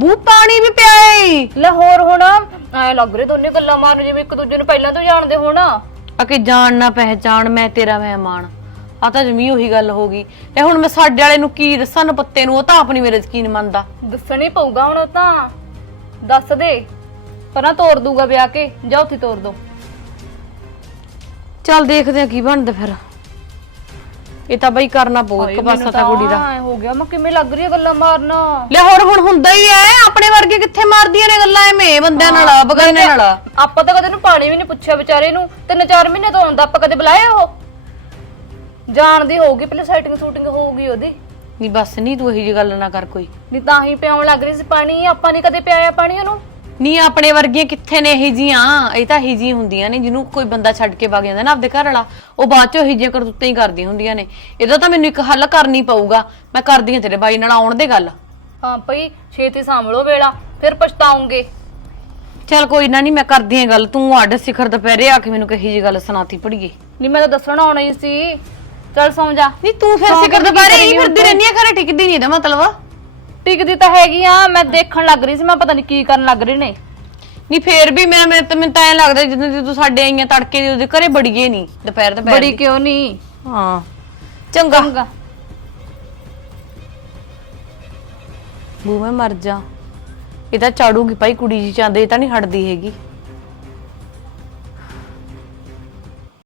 ਬੂ ਪਾਣੀ ਵੀ ਪਿਆ ਏ। ਲੈ ਹੋਰ ਹੁਣ ਐ ਲੱਗ ਰਿਹਾ ਦੋਨੇ ਗੱਲਾਂ ਮਾਰਨ ਜਿਵੇਂ ਇੱਕ ਦੂਜੇ ਨੂੰ ਪਹਿਲਾਂ ਤੋਂ ਜਾਣਦੇ ਹੋਣ। ਅਕੇ ਜਾਣ ਨਾ ਪਹਿਚਾਣ ਮੈਂ ਤੇਰਾ ਮਹਿਮਾਨ। ਆ ਤਾਂ ਜਮੀ ਉਹੀ ਗੱਲ ਹੋ ਗਈ। ਤੇ ਹੁਣ ਮੈਂ ਸਾਡੇ ਵਾਲੇ ਨੂੰ ਕੀ ਦੱਸਾਂ ਨਪੱਤੇ ਨੂੰ ਉਹ ਤਾਂ ਆਪਣੀ ਮੇਰੇ ਯਕੀਨ ਮੰਨਦਾ। ਦੱਸਣੀ ਪਊਗਾ ਹੁਣ ਉਹ ਤਾਂ। ਦੱਸ ਦੇ। ਪਰਾਂ ਤੋਰ ਦੂਗਾ ਵਿਆਹ ਕੇ ਜਾਂ ਉੱਥੇ ਤੋਰ ਦੋ। ਚੱਲ ਦੇਖਦੇ ਆ ਕੀ ਬਣਦਾ ਫਿਰ। ਇਹ ਤਾਂ ਬਈ ਕਰਨਾ ਪਊ ਇੱਕ ਪਾਸਾ ਤਾਂ ਕੁੜੀ ਦਾ। ਐ ਹੋ ਗਿਆ ਮੈਂ ਕਿਵੇਂ ਲੱਗ ਰਹੀ ਹੈ ਗੱਲਾਂ ਮਾਰਨਾ? ਲੈ ਹੋਰ ਹੁਣ ਹੁੰਦਾ ਹੀ ਐ ਆਪਣੇ ਵਰਗੇ ਕਿੱਥੇ ਮਾਰਦੀਆਂ ਨੇ ਗੱਲਾਂ ਐਵੇਂ ਬੰਦਿਆਂ ਨਾਲ ਬਗਾਨੇ ਨਾਲ। ਆਪਾਂ ਤਾਂ ਕਦੇ ਨੂੰ ਪਾਣੀ ਵੀ ਨਹੀਂ ਪੁੱਛਿਆ ਵਿਚਾਰੇ ਨੂੰ ਤਿੰਨ ਚਾਰ ਮਹੀਨੇ ਤੋਂ ਆਉਂਦਾ ਆਪਾਂ ਕਦੇ ਬੁਲਾਇਆ ਉਹ? ਜਾਣਦੀ ਹੋਊਗੀ ਪਹਿਲੇ ਸਾਈਟਿੰਗ ਸ਼ੂਟਿੰਗ ਹੋਊਗੀ ਉਹਦੀ। ਨਹੀਂ ਬਸ ਨਹੀਂ ਤੂੰ ਇਹੀ ਜੀ ਗੱਲ ਨਾ ਕਰ ਕੋਈ। ਨਹੀਂ ਤਾਂ ਹੀ ਪਿਆਉਣ ਲੱਗ ਰਹੀ ਸੀ ਪਾਣੀ ਆਪਾਂ ਨਹੀਂ ਕਦੇ ਪਿਆਇਆ ਪਾਣੀ ਉਹਨੂੰ? ਨਹੀਂ ਆਪਣੇ ਵਰਗੀਆਂ ਕਿੱਥੇ ਨੇ ਇਹ ਜੀਆਂ ਇਹ ਤਾਂ ਇਹ ਜੀ ਹੁੰਦੀਆਂ ਨੇ ਜਿਹਨੂੰ ਕੋਈ ਬੰਦਾ ਛੱਡ ਕੇ ਵਗ ਜਾਂਦਾ ਨਾ ਆਪਦੇ ਘਰ ਵਾਲਾ। ਉਹ ਬਾਅਦ ਚ ਇਹ ਜੀਆਂ ਕਰਤੂਤਾਂ ਹੀ ਕਰਦੀਆਂ ਹੁੰਦੀਆਂ ਨੇ। ਇਹਦਾ ਤਾਂ ਮੈਨੂੰ ਇੱਕ ਹੱਲ ਕਰਨੀ ਪਊਗਾ। ਮੈਂ ਕਰਦੀ ਹਾਂ ਤੇਰੇ ਬਾਈ ਨਾਲ ਆਉਣ ਦੇ ਗੱਲ। ਹਾਂ ਭਈ ਛੇਤੀ ਸੰਭਲੋ ਵੇਲਾ ਫਿਰ ਪਛਤਾਉਂਗੇ। ਚੱਲ ਕੋਈ ਨਾ ਨਹੀਂ ਮੈਂ ਕਰਦੀ ਹਾਂ ਗੱਲ। ਤੂੰ ਅੱਡ ਸਿਖਰ ਦੁਪਹਿਰੇ ਆ ਕੇ ਮੈਨੂੰ ਕਹੀ ਜੀ ਗੱਲ ਸੁਣਾਤੀ ਪੜੀਏ ਨਹੀਂ ਮੈਂ ਤਾਂ ਦੱਸਣਾ ਆਉਣਾ ਹੀ ਸੀ। ਚੱਲ ਸੌਂ ਜਾ। ਨਹੀਂ ਤੂੰ ਫਿਰ ਸਿਖਰ ਦੁਪਹਿਰੇ ਹੀ ਫਿਰਦੀ ਰਹਿੰਦੀ ਆ ਘਰੇ ਟਿਕਦੀ ਨਹੀਂ ਇਹਦਾ ਮਤਲਬ। ਟਿਕਦੀ ਤਾਂ ਹੈਗੀ ਆ ਮੈਂ ਦੇਖਣ ਲੱਗ ਰਹੀ ਸੀ ਮੈਂ ਪਤਾ ਨਹੀਂ ਕੀ ਕਰਨ ਲੱਗ ਰਹੇ ਨੇ। ਨਹੀਂ ਫੇਰ ਵੀ ਮੈਂ ਮੈਂ ਤਾਂ ਮੈਨੂੰ ਤਾਂ ਐਂ ਲੱਗਦਾ ਜਦੋਂ ਦੀ ਤੂੰ ਸਾਡੇ ਆਈਆਂ ਤੜਕੇ ਦੀ ਉਹਦੇ ਘਰੇ ਬੜੀਏ ਨਹੀਂ ਦੁਪਹਿਰ ਦੁਪਹਿਰ ਬੜੀ ਦੀ। ਕਿਉਂ ਨਹੀਂ ਹਾਂ। ਚੰਗਾ। ਚੰਗਾ। ਬੂ ਮੈਂ ਮਰ ਜਾ। ਇਹ ਤਾਂ ਚਾੜੂਗੀ ਭਾਈ ਕੁੜੀ ਜੀ ਚਾਂਦੇ ਇਹ ਤਾਂ ਨਹੀਂ ਹਟਦੀ ਹੈਗੀ।